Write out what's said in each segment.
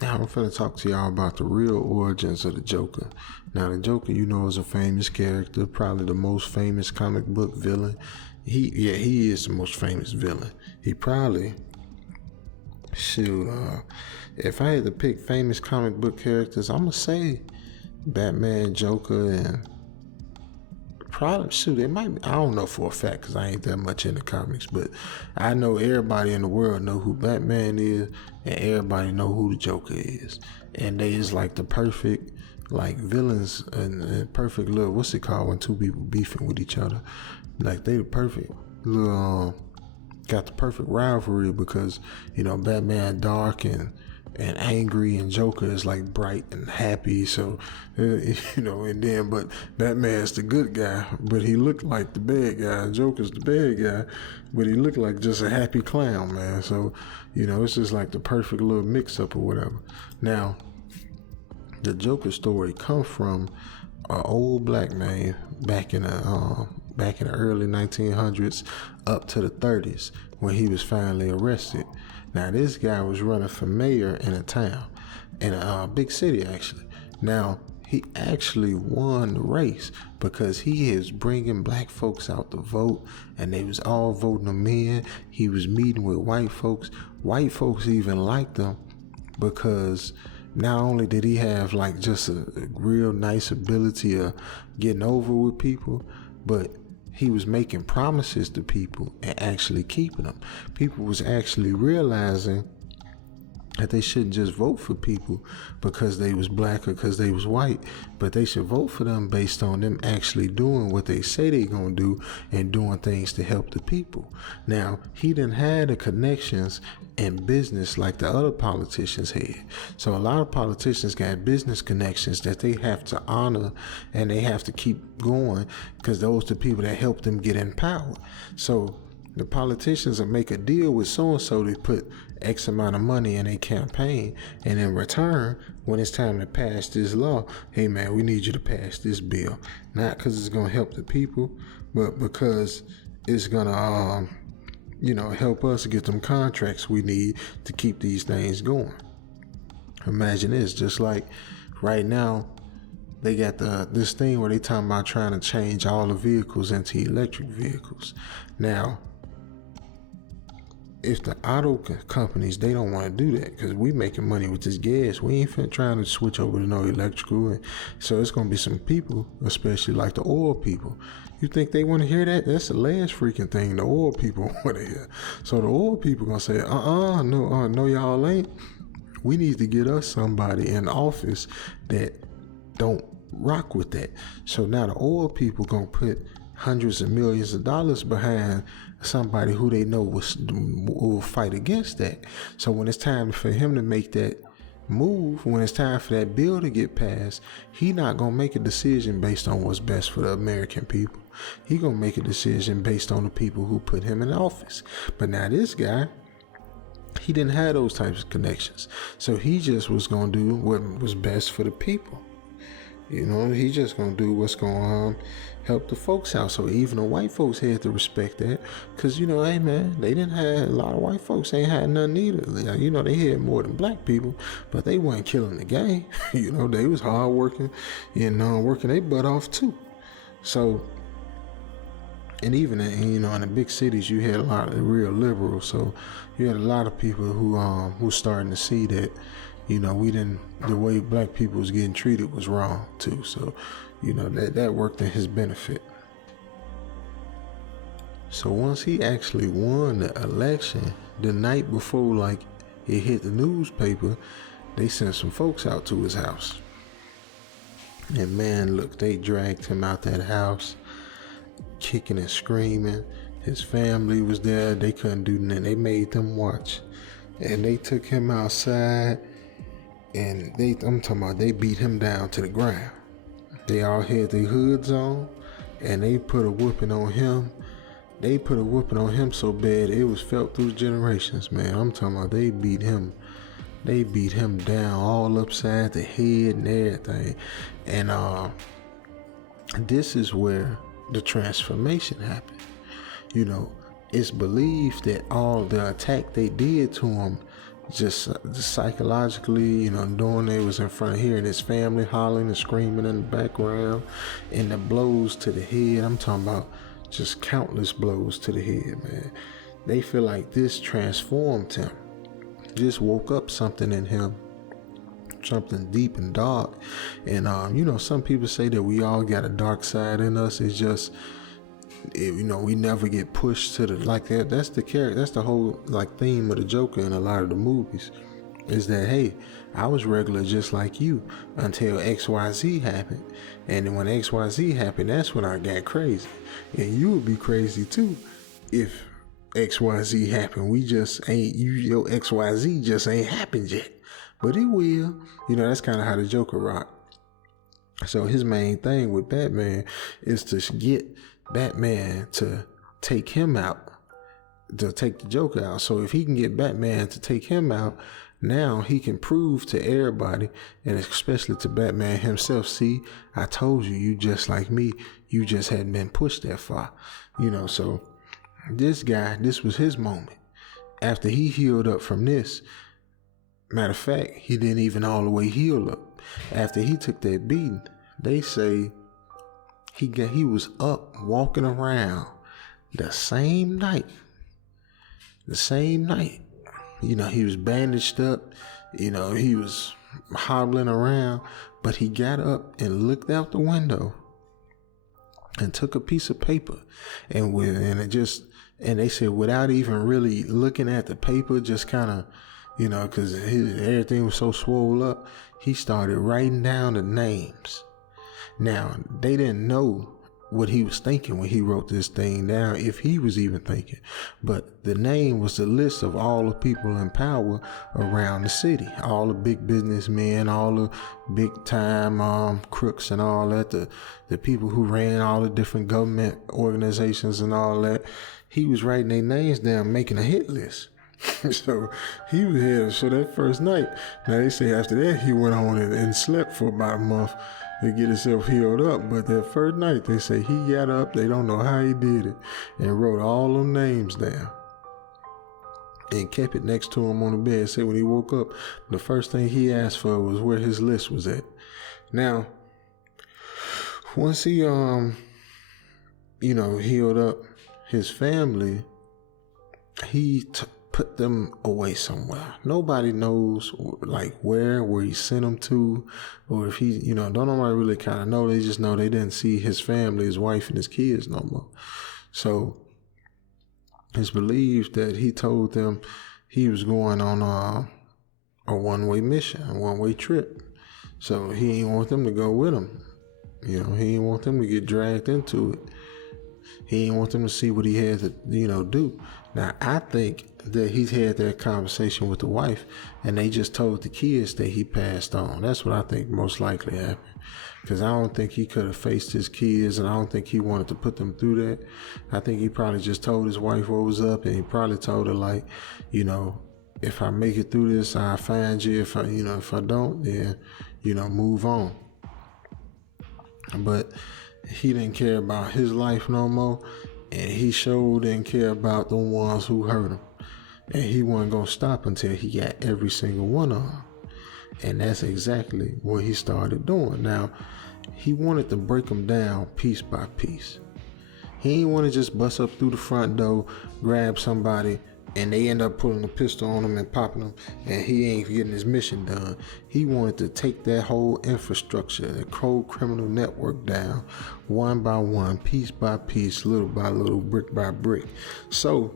Now I'm finna talk to y'all about the real origins of the Joker. Now the Joker, is a famous character, probably the most famous comic book villain. He is the most famous villain. He probably if I had to pick famous comic book characters, I'ma say Batman, Joker, and probably it might be, I don't know for a fact because I ain't that much into comics, but I know everybody in the world know who Batman is and everybody know who the Joker is, and they is like the perfect like villains and perfect little, what's it called when two people beefing with each other, like they the perfect little got the perfect rivalry because Batman dark and angry, and Joker is like bright and happy. So and then but Batman's the good guy, but he looked like the bad guy. Joker's the bad guy, but he looked like just a happy clown, man. So it's just like the perfect little mix up or whatever. Now the Joker story come from an old black man back in the early 1900s up to the 30s when he was finally arrested. Now this guy was running for mayor in a town, in a big city actually. Now he actually won the race because he is bringing black folks out to vote, and they was all voting him in. He was meeting with white folks. White folks even liked him because not only did he have like just a real nice ability of getting over with people, but he was making promises to people and actually keeping them. People was actually realizing that they shouldn't just vote for people because they was black or because they was white, but they should vote for them based on them actually doing what they say they gonna do and doing things to help the people. Now, he didn't have the connections in business like the other politicians had. So a lot of politicians got business connections that they have to honor and they have to keep going because those are the people that help them get in power. So the politicians will make a deal with so-and-so to put X amount of money in a campaign, and in return, when it's time to pass this law, hey man, we need you to pass this bill. Not because it's going to help the people, but because it's going to, help us get them contracts we need to keep these things going. Imagine this, just like right now, they got this thing where they talking about trying to change all the vehicles into electric vehicles. Now, if the auto companies, they don't want to do that because we making money with this gas, we ain't trying to switch over to no electrical. And so it's going to be some people, especially like the oil people. You think they want to hear that? That's the last freaking thing the oil people want to hear. So the oil people going to say, no, y'all ain't. We need to get us somebody in office that don't rock with that. So now the oil people going to put hundreds of millions of dollars behind somebody who they know will fight against that. So when it's time for him to make that move, when it's time for that bill to get passed, he not gonna make a decision based on what's best for the American people. He gonna make a decision based on the people who put him in office. But now this guy, he didn't have those types of connections, so he just was gonna do what was best for the people. He just gonna do what's gonna help the folks out. So even the white folks had to respect that, because hey man, they didn't have, a lot of white folks ain't had nothing either. They had more than black people, but they weren't killing the game. They was hard working, working their butt off too. So, and even in the big cities, you had a lot of real liberals. So you had a lot of people who starting to see that the way black people was getting treated was wrong too. So, that worked in his benefit. So once he actually won the election, the night before, like it hit the newspaper, they sent some folks out to his house. And man, look, they dragged him out that house, kicking and screaming. His family was there. They couldn't do nothing. They made them watch. And they took him outside. And I'm talking about, they beat him down to the ground. They all had their hoods on, and they put a whooping on him. They put a whooping on him so bad it was felt through generations, man. I'm talking about, they beat him down all upside the head and everything. And this is where the transformation happened. It's believed that all the attack they did to him just psychologically, doing it, was in front of hearing his family hollering and screaming in the background, and the blows to the head. I'm talking about just countless blows to the head, man. They feel like this transformed him, just woke up something in him, something deep and dark. And some people say that we all got a dark side in us. It's just we never get pushed to the like that. That's the character. That's the whole theme of the Joker in a lot of the movies. Is that, hey, I was regular just like you until XYZ happened, and then when XYZ happened, that's when I got crazy, and you would be crazy too if XYZ happened. We just ain't your XYZ just ain't happened yet, but it will. That's kind of how the Joker rock. So his main thing with Batman is to get Batman to take him out, to take the Joker out. So if he can get Batman to take him out, now he can prove to everybody, and especially to Batman himself, see, I told you, you just like me, you just hadn't been pushed that far. So this guy, this was his moment. After he healed up from this, matter of fact, he didn't even all the way heal up. After he took that beating, they say he was up walking around the same night. He was bandaged up, he was hobbling around, but he got up and looked out the window and took a piece of paper and they said without even really looking at the paper, just kind of, because everything was so swole up, he started writing down the names. Now, they didn't know what he was thinking when he wrote this thing down, if he was even thinking. But the name was the list of all the people in power around the city, all the big businessmen, all the big time crooks and all that, the people who ran all the different government organizations and all that. He was writing their names down, making a hit list. So he was here. So that first night, now they say after that he went on and slept for about a month to get himself healed up. But that first night, they say he got up, they don't know how he did it, and wrote all them names down and kept it next to him on the bed. Said when he woke up, the first thing he asked for was where his list was at. Now, once he healed up his family, he put them away somewhere. Nobody knows where he sent them to, or if he, don't nobody really kind of know. They just know they didn't see his family, his wife and his kids no more. So it's believed that he told them he was going on a one-way mission, a one-way trip. So he didn't want them to go with him. He didn't want them to get dragged into it. He didn't want them to see what he had to, do. Now, I think that he's had that conversation with the wife, and they just told the kids that he passed on. That's what I think most likely happened. Because I don't think he could have faced his kids, and I don't think he wanted to put them through that. I think he probably just told his wife what was up, and he probably told her, if I make it through this, I'll find you. If I don't, then, move on. But he didn't care about his life no more, and he sure didn't care about the ones who hurt him. And he wasn't going to stop until he got every single one of them. And that's exactly what he started doing. Now, he wanted to break them down piece by piece. He didn't want to just bust up through the front door, grab somebody, and they end up pulling a pistol on him and popping him, and he ain't getting his mission done. He wanted to take that whole infrastructure, the whole criminal network down, one by one, piece by piece, little by little, brick by brick. So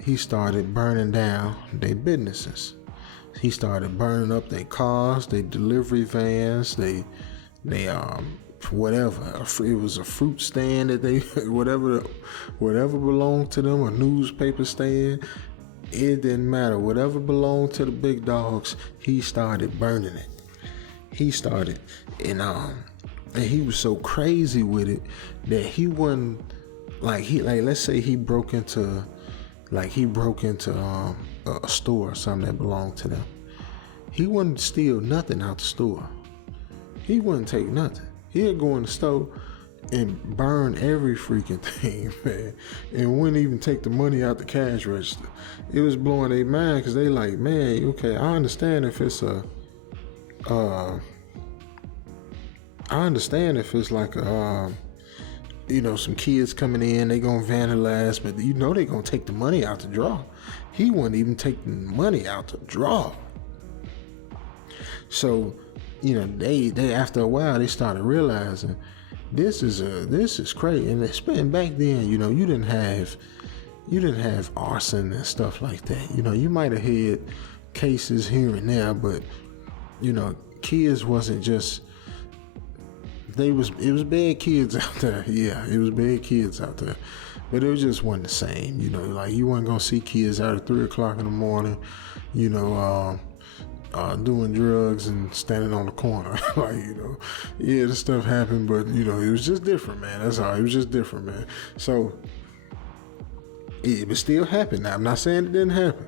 he started burning down their businesses. He started burning up their cars, their delivery vans, they whatever. It was a fruit stand that they, whatever belonged to them, a newspaper stand. It didn't matter. Whatever belonged to the big dogs, he started burning it. He started, and he was so crazy with it that he wasn't let's say he broke into a store or something that belonged to them. He wouldn't steal nothing out the store. He wouldn't take nothing. He'd go in the store and burn every freaking thing, man, and wouldn't even take the money out the cash register. It was blowing their mind because they like, man, okay, I understand if it's like some kids coming in, they gonna vandalize, but they gonna take the money out the draw. He wouldn't even take the money out the draw. So, they after a while they started realizing this is crazy. And especially back then, you didn't have arson and stuff like that. You might have had cases here and there, but kids wasn't just. It was bad kids out there. Yeah, it was bad kids out there. But it just wasn't the same. Like you wasn't going to see kids out at 3 o'clock in the morning, doing drugs and standing on the corner. Yeah, this stuff happened, but, it was just different, man. That's all. It was just different, man. So, it still happened. Now, I'm not saying it didn't happen.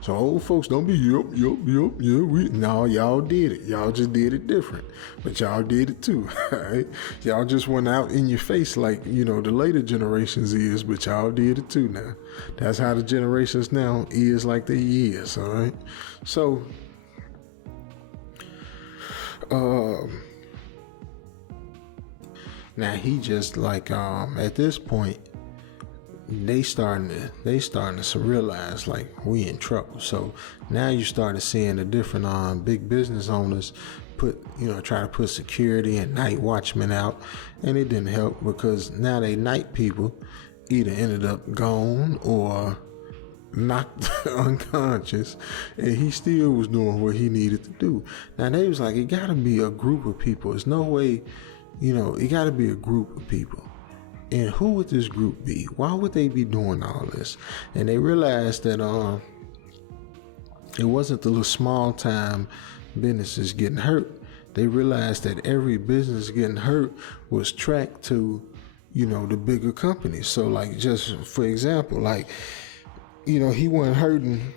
So old folks don't be, no, y'all did it. Y'all just did it different. But y'all did it too, right? Y'all just went out in your face like, the later generations is, but y'all did it too now. That's how the generations now is like they is, all right? So, now he just like, at this point, they starting to realize like we in trouble. So now you started seeing the different big business owners try to put security and night watchmen out, and it didn't help because now they night people either ended up gone or knocked unconscious, and he still was doing what he needed to do. Now they was like, it gotta be a group of people. There's no way, it gotta be a group of people. And who would this group be? Why would they be doing all this? And they realized that it wasn't the little small time businesses getting hurt. They realized that every business getting hurt was tracked to, the bigger companies. So like, just for example, like, he wasn't hurting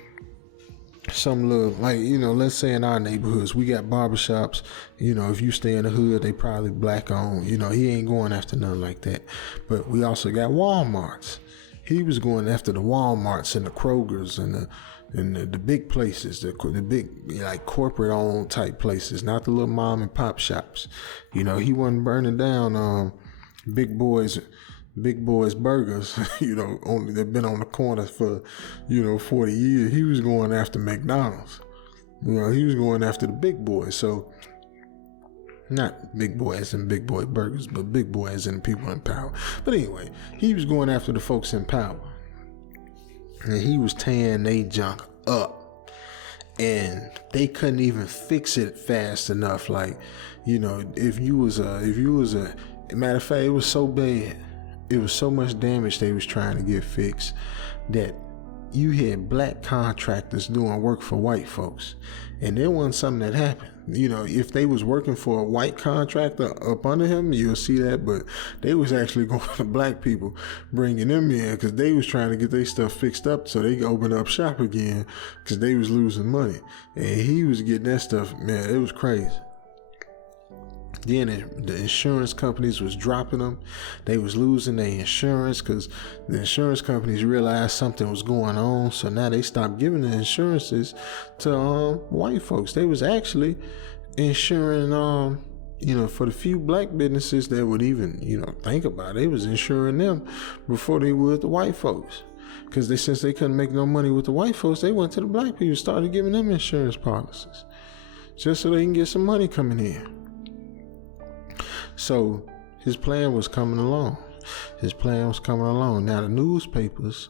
some little, like, let's say in our neighborhoods, we got barbershops, if you stay in the hood, they probably black owned, he ain't going after nothing like that. But we also got Walmarts. He was going after the Walmarts and the Krogers and the big places, the big, like, corporate owned type places, not the little mom and pop shops. He wasn't burning down Big Boys Burgers, only they've been on the corner for, 40 years. He was going after McDonald's. He was going after the big boys. So, not big boys and big boy burgers, but big boys and people in power. But anyway, he was going after the folks in power. And he was tearing they junk up. And they couldn't even fix it fast enough. Like, if you was a, matter of fact, it was so bad. It was so much damage they was trying to get fixed that you had black contractors doing work for white folks. And there wasn't something that happened. If they was working for a white contractor up under him, you'll see that. But they was actually going to black people, bringing them in because they was trying to get their stuff fixed up so they could open up shop again because they was losing money. And he was getting that stuff, man, it was crazy. Then the insurance companies was dropping them. They was losing their insurance because the insurance companies realized something was going on. So now they stopped giving the insurances to white folks. They was actually insuring, for the few black businesses that would even, think about it. They was insuring them before they would the white folks. Because since they couldn't make no money with the white folks, they went to the black people, started giving them insurance policies just so they can get some money coming in. So his plan was coming along. Now the newspapers,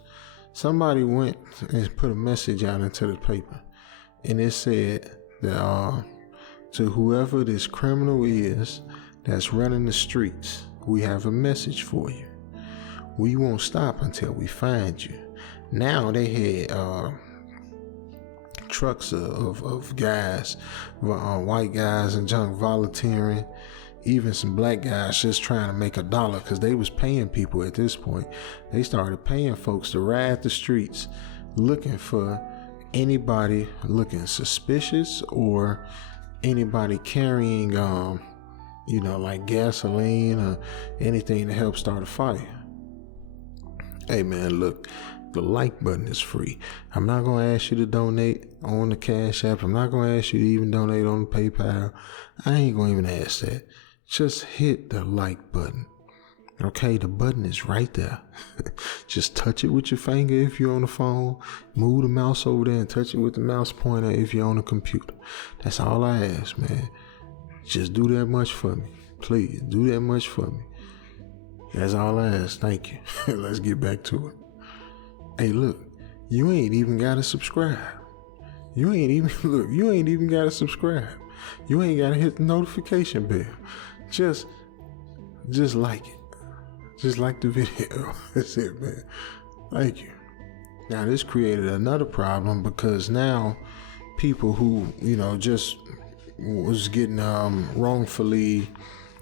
somebody went and put a message out into the paper, and it said that to whoever this criminal is that's running the streets, we have a message for you. We won't stop until we find you. Now they had trucks of guys, white guys and junk volunteering. Even some black guys just trying to make $1 because they was paying people at this point. They started paying folks to ride the streets looking for anybody looking suspicious or anybody carrying, like gasoline or anything to help start a fire. Hey man, look, the like button is free. I'm not going to ask you to donate on the Cash App. I'm not going to ask you to even donate on the PayPal. I ain't going to even ask that. Just hit the like button. Okay, the button is right there. Just touch it with your finger if you're on the phone. Move the mouse over there and touch it with the mouse pointer if you're on the computer. That's all I ask, man. Just do that much for me. Please, do that much for me. That's all I ask. Thank you. Let's get back to it. Hey, look, you ain't even got to subscribe. You ain't even got to subscribe. You ain't got to hit the notification bell. Just like it. Just like the video. That's it, man. Thank you. Now, this created another problem because now people who, just was getting wrongfully,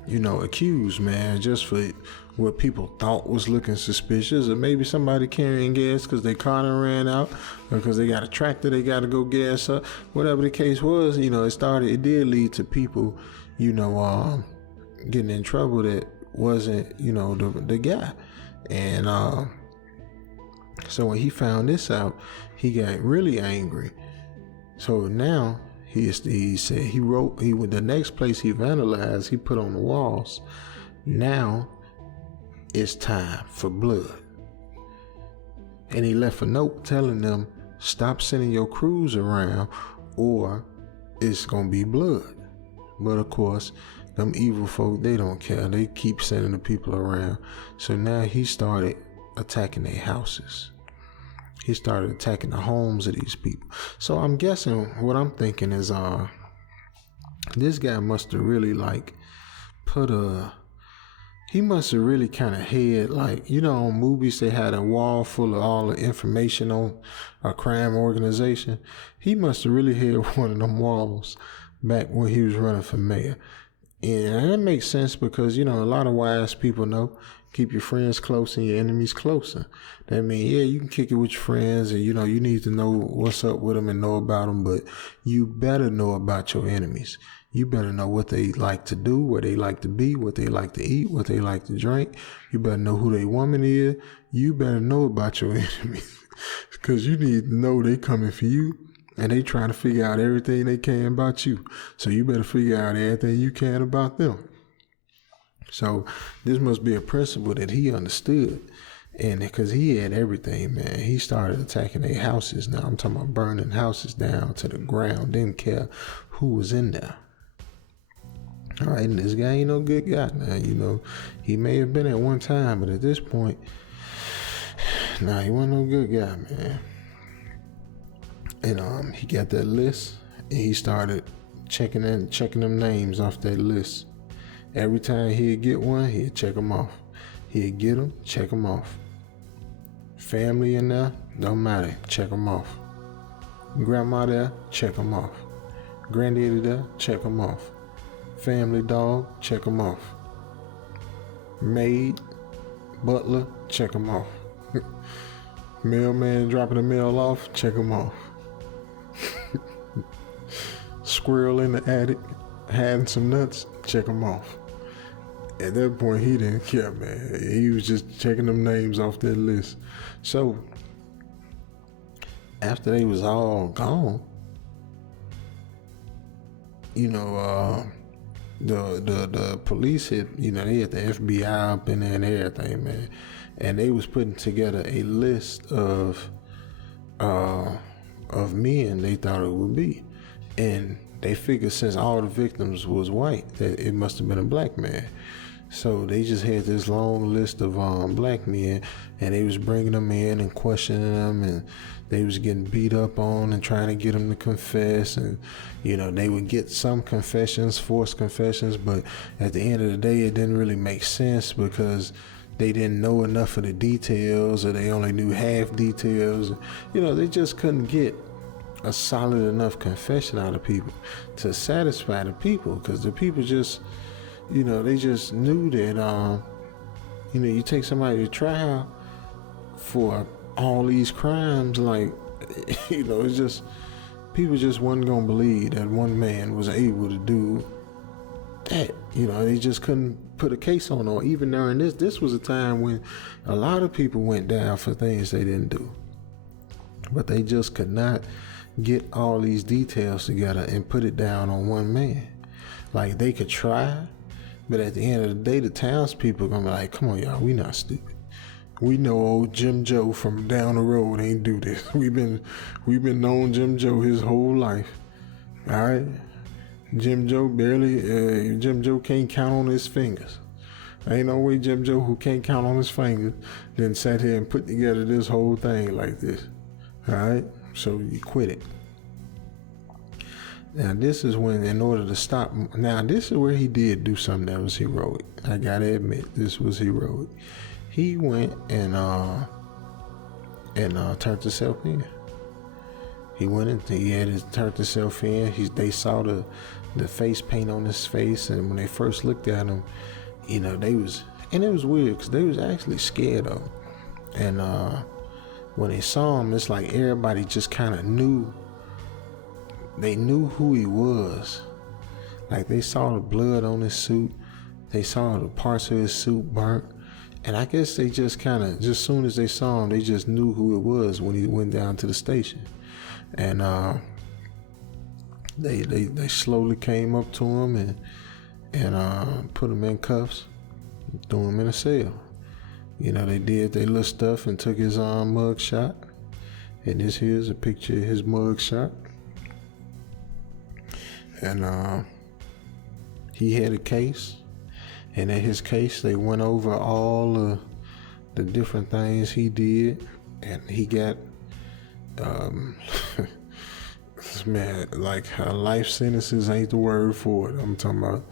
accused, man, just for what people thought was looking suspicious, or maybe somebody carrying gas because their car done ran out, or because they got a tractor they got to go gas up. Whatever the case was, it did lead to people, getting in trouble that wasn't, the guy. And so when he found this out, he got really angry. So now he said the next place he vandalized, he put on the walls, now it's time for blood. And he left a note telling them, stop sending your crews around or it's gonna be blood. But of course, them evil folk, they don't care. They keep sending the people around. So now he started attacking their houses. He started attacking the homes of these people. So I'm guessing, what I'm thinking is, this guy must have really he must have really kind of had, on movies they had a wall full of all the information on a crime organization. He must have really had one of them walls back when he was running for mayor. And that makes sense because, a lot of wise people know, keep your friends close and your enemies closer. That means, yeah, you can kick it with your friends and, you need to know what's up with them and know about them, but you better know about your enemies. You better know what they like to do, where they like to be, what they like to eat, what they like to drink. You better know who their woman is. You better know about your enemies because you need to know they coming for you. And they trying to figure out everything they can about you. So you better figure out everything you can about them. So this must be a principle that he understood. And because he had everything, man, he started attacking their houses. Now I'm talking about burning houses down to the ground. Didn't care who was in there. All right, and this guy ain't no good guy now. He may have been at one time, but at this point, nah, he wasn't no good guy, man. And he got that list, and he started checking them names off that list. Every time he'd get one, he'd check them off. He'd get them, check them off. Family in there, don't matter, check them off. Grandma there, check them off. Granddaddy there, check them off. Family dog, check them off. Maid, butler, check them off. Mailman dropping the mail off, check them off. Squirrel in the attic, hiding some nuts, check them off. At that point, he didn't care, man. He was just checking them names off that list. So, after they was all gone, the police had, they had the FBI up in there and everything, man. And they was putting together a list of men they thought it would be. And they figured since all the victims was white, that it must have been a black man. So they just had this long list of black men, and they was bringing them in and questioning them, and they was getting beat up on and trying to get them to confess. And, they would get some confessions, forced confessions, but at the end of the day, it didn't really make sense because they didn't know enough of the details, or they only knew half details. They just couldn't get a solid enough confession out of people to satisfy the people, because the people just, they just knew that, you take somebody to trial for all these crimes, it's just, people just wasn't gonna believe that one man was able to do that. They just couldn't put a case on. Or even during this was a time when a lot of people went down for things they didn't do. But they just could not get all these details together and put it down on one man. Like, they could try, but at the end of the day, the townspeople are gonna be like, come on, y'all, we not stupid. We know old Jim Joe from down the road ain't do this. We've been knowing Jim Joe his whole life. All right? Jim Joe can't count on his fingers. Ain't no way Jim Joe, who can't count on his fingers, then sat here and put together this whole thing like this. All right? So you quit it. Now, this is when, in order to stop, now this is where he did do something that was heroic. I gotta admit, this was heroic. He went and turned himself in. He went and he had to turn himself in. They saw the face paint on his face, and when they first looked at him, they was, and it was weird because they was actually scared of him. And when they saw him, it's like everybody just kind of knew. They knew who he was. Like, they saw the blood on his suit. They saw the parts of his suit burnt. And I guess they just kind of, just soon as they saw him, they just knew who it was when he went down to the station. And they slowly came up to him and put him in cuffs, threw him in a cell. They did their little stuff and took his mug shot. And this here's a picture of his mug shot. And he had a case. And in his case, they went over all the different things he did. And he got, man, like, life sentences ain't the word for it. I'm talking about,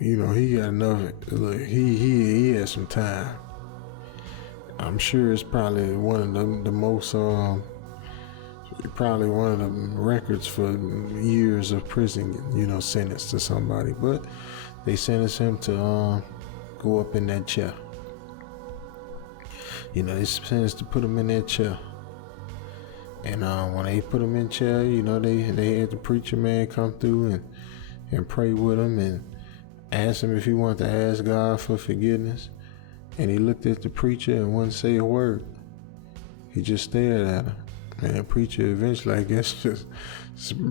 he got enough. Look, he had some time. I'm sure it's probably one of the most, probably one of the records for years of prison, sentenced to somebody. But they sentenced him to go up in that chair. They sentenced to put him in that chair. And when they put him in chair, they had the preacher man come through and pray with him and ask him if he wanted to ask God for forgiveness. And he looked at the preacher and wouldn't say a word. He just stared at him. And the preacher eventually, I guess, just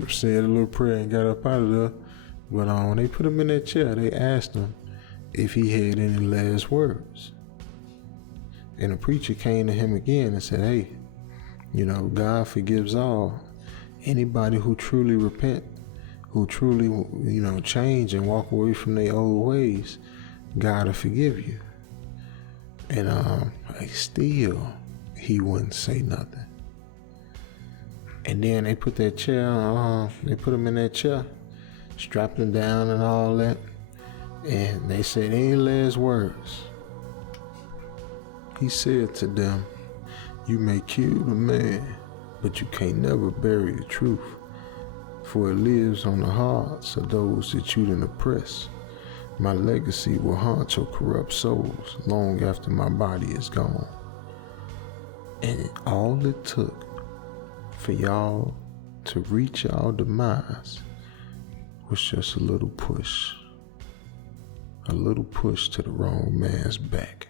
said a little prayer and got up out of there. But when they put him in that chair, they asked him if he had any last words. And the preacher came to him again and said, hey, God forgives all. Anybody who truly repent, who truly, change and walk away from their old ways, God will forgive you. And still, he wouldn't say nothing. And then they put that chair, they put him in that chair, strapped him down and all that. And they said, any last words? He said to them, you may kill the man, but you can't never bury the truth, for it lives on the hearts of those that you didn't oppress. My legacy will haunt your corrupt souls long after my body is gone. And all it took for y'all to reach y'all demise was just a little push to the wrong man's back.